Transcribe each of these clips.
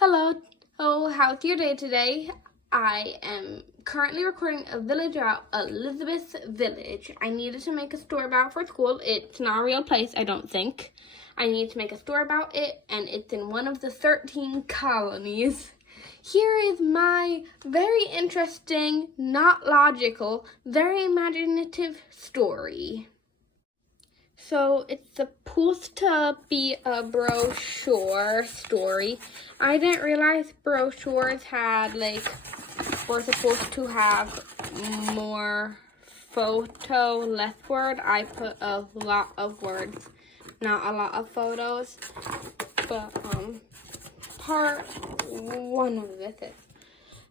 Hello. Oh, how's your day today? I am currently recording a village about Elizabeth Village. I needed to make a story about it for school. It's not a real place, I don't think. I need to make a story about it, and it's in one of the 13 colonies. Here is my very interesting, not logical, very imaginative story. So it's supposed to be a brochure story. I didn't realize brochures were supposed to have more photo, less word. I put a lot of words, not a lot of photos. But part one of this is,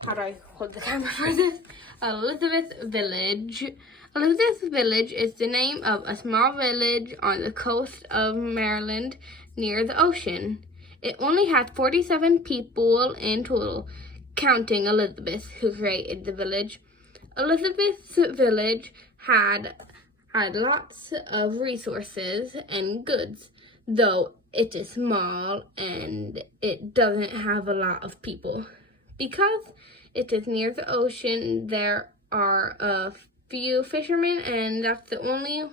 how do I hold the camera for this? Elizabeth Village. Elizabeth Village is the name of a small village on the coast of Maryland near the ocean. It only had 47 people in total, counting Elizabeth, who created the village. Elizabeth's village had lots of resources and goods, though it is small and it doesn't have a lot of people. Because it is near the ocean, there are a few fishermen, and that's the only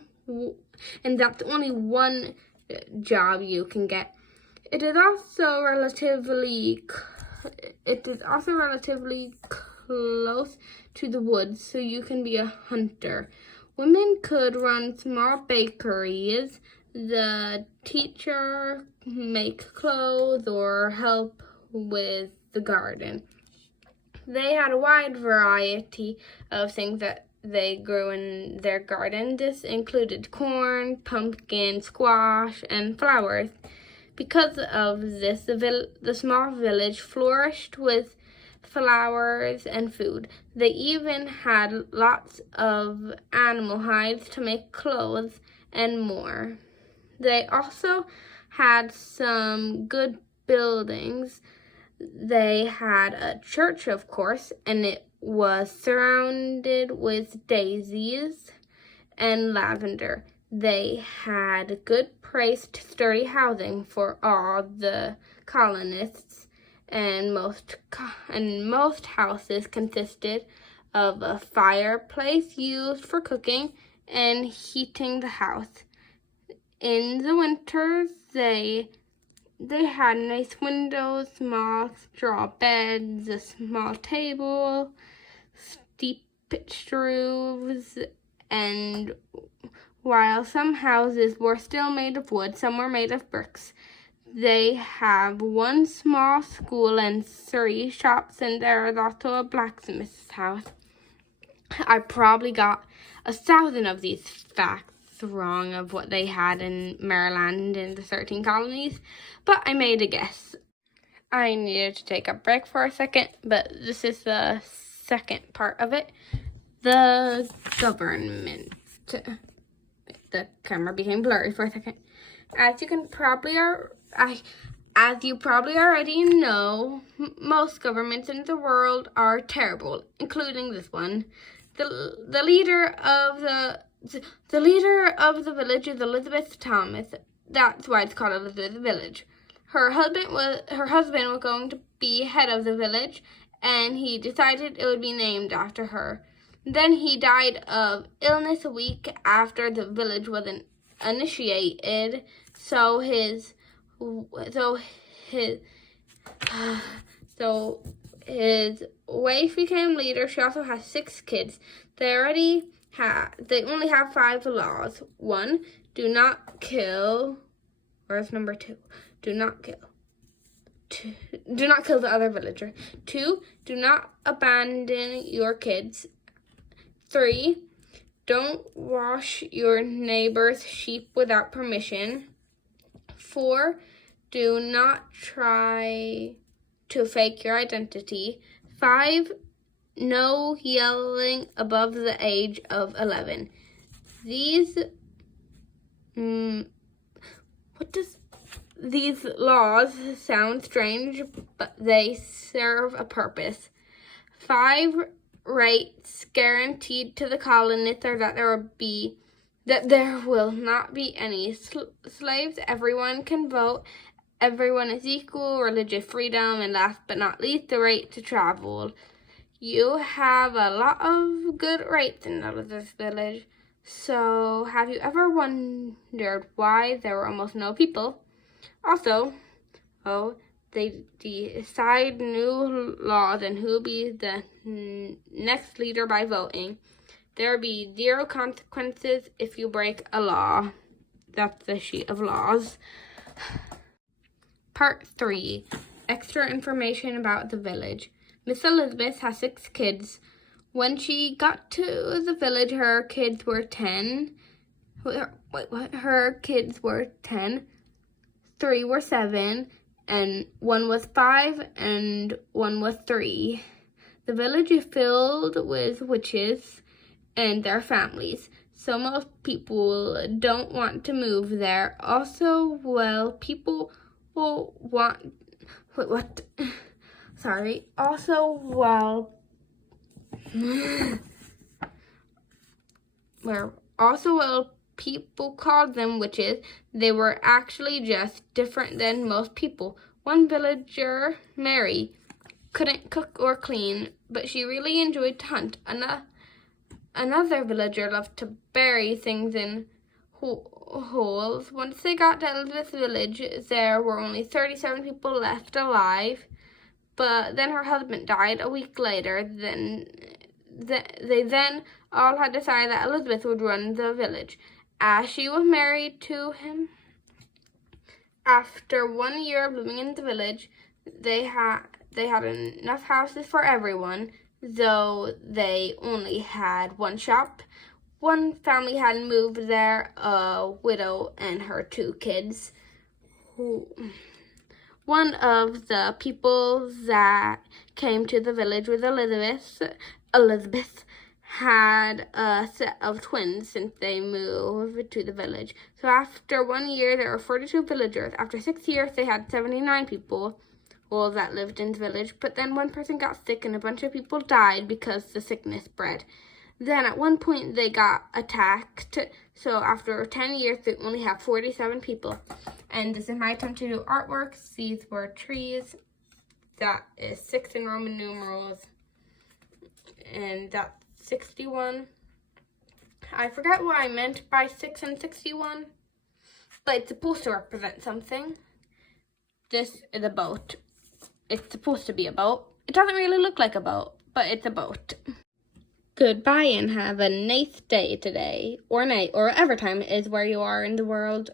one job you can get. It is also relatively close to the woods, so you can be a hunter. Women could run small bakeries. The teacher make clothes or help with the garden. They had a wide variety of things that they grew in their garden. This included corn, pumpkin, squash, and flowers. Because of this, the small village flourished with flowers and food. They even had lots of animal hides to make clothes and more. They also had some good buildings. They had a church, of course, and it was surrounded with daisies and lavender. They had good priced, sturdy housing for all the colonists, and most houses consisted of a fireplace used for cooking and heating the house. In the winters, they had nice windows, small straw beds, a small table, steep pitched roofs, and while some houses were still made of wood, some were made of bricks. They have one small school and 3 shops, and there is also a blacksmith's house. I probably got 1,000 of these facts wrong of what they had in Maryland in the 13 colonies, but I made a guess. I needed to take a break for a second, but this is the second part of it. The government. The camera became blurry for a second. As you probably already know, most governments in the world are terrible, including this one. The leader of the village is Elizabeth Thomas. That's why it's called Elizabeth Village. Her husband was going to be head of the village, and he decided it would be named after her. Then he died of illness a week after the village was initiated. So his wife became leader. She also has 6 kids. They only have 5 laws. 1, do not kill. Where's number 2? Do not kill. 2, do not kill the other villager. 2, do not abandon your kids. 3, don't wash your neighbor's sheep without permission. 4, do not try to fake your identity. 5, no yelling above the age of 11. These laws sound strange, but they serve a purpose. 5 rights guaranteed to the colonists are that there will not be any slaves. Everyone can vote. everyone is equal, religious freedom, and last but not least, the right to travel. You have a lot of good rights in this village. So, have you ever wondered why there were almost no people? Also, they decide new laws and who will be the next leader by voting. There will be 0 consequences if you break a law. That's the sheet of laws. Part 3. Extra information about the village. Miss Elizabeth has 6 kids. When she got to the village, her kids were 10. Her kids were 10. 3 were 7, and 1 was 5, and 1 was 3. The village is filled with witches and their families, so most people don't want to move there. Also, people will want... People called them witches, they were actually just different than most people. One villager, Mary, couldn't cook or clean, but she really enjoyed to hunt. Another villager loved to bury things in holes. Once they got to Elizabeth's village, there were only 37 people left alive. But then her husband died a week later. They then all had decided that Elizabeth would run the village, as she was married to him. After 1 year of living in the village, they had enough houses for everyone, though they only had 1 shop. One family had moved there, a widow and her 2 kids. One of the people that came to the village with Elizabeth had a set of twins since they moved to the village. So after 1 year, there were 42 villagers. After 6 years, they had 79 people that lived in the village. But then one person got sick and a bunch of people died because the sickness spread. Then at one point, they got attacked. So after 10 years, they only have 47 people. And this is my time to do artworks. These were trees. That is 6 in Roman numerals. And that's 61. I forgot what I meant by 6 and 61, but it's supposed to represent something. This is a boat. It's supposed to be a boat. It doesn't really look like a boat, but it's a boat. Goodbye and have a nice day today, or night, or whatever time it is where you are in the world.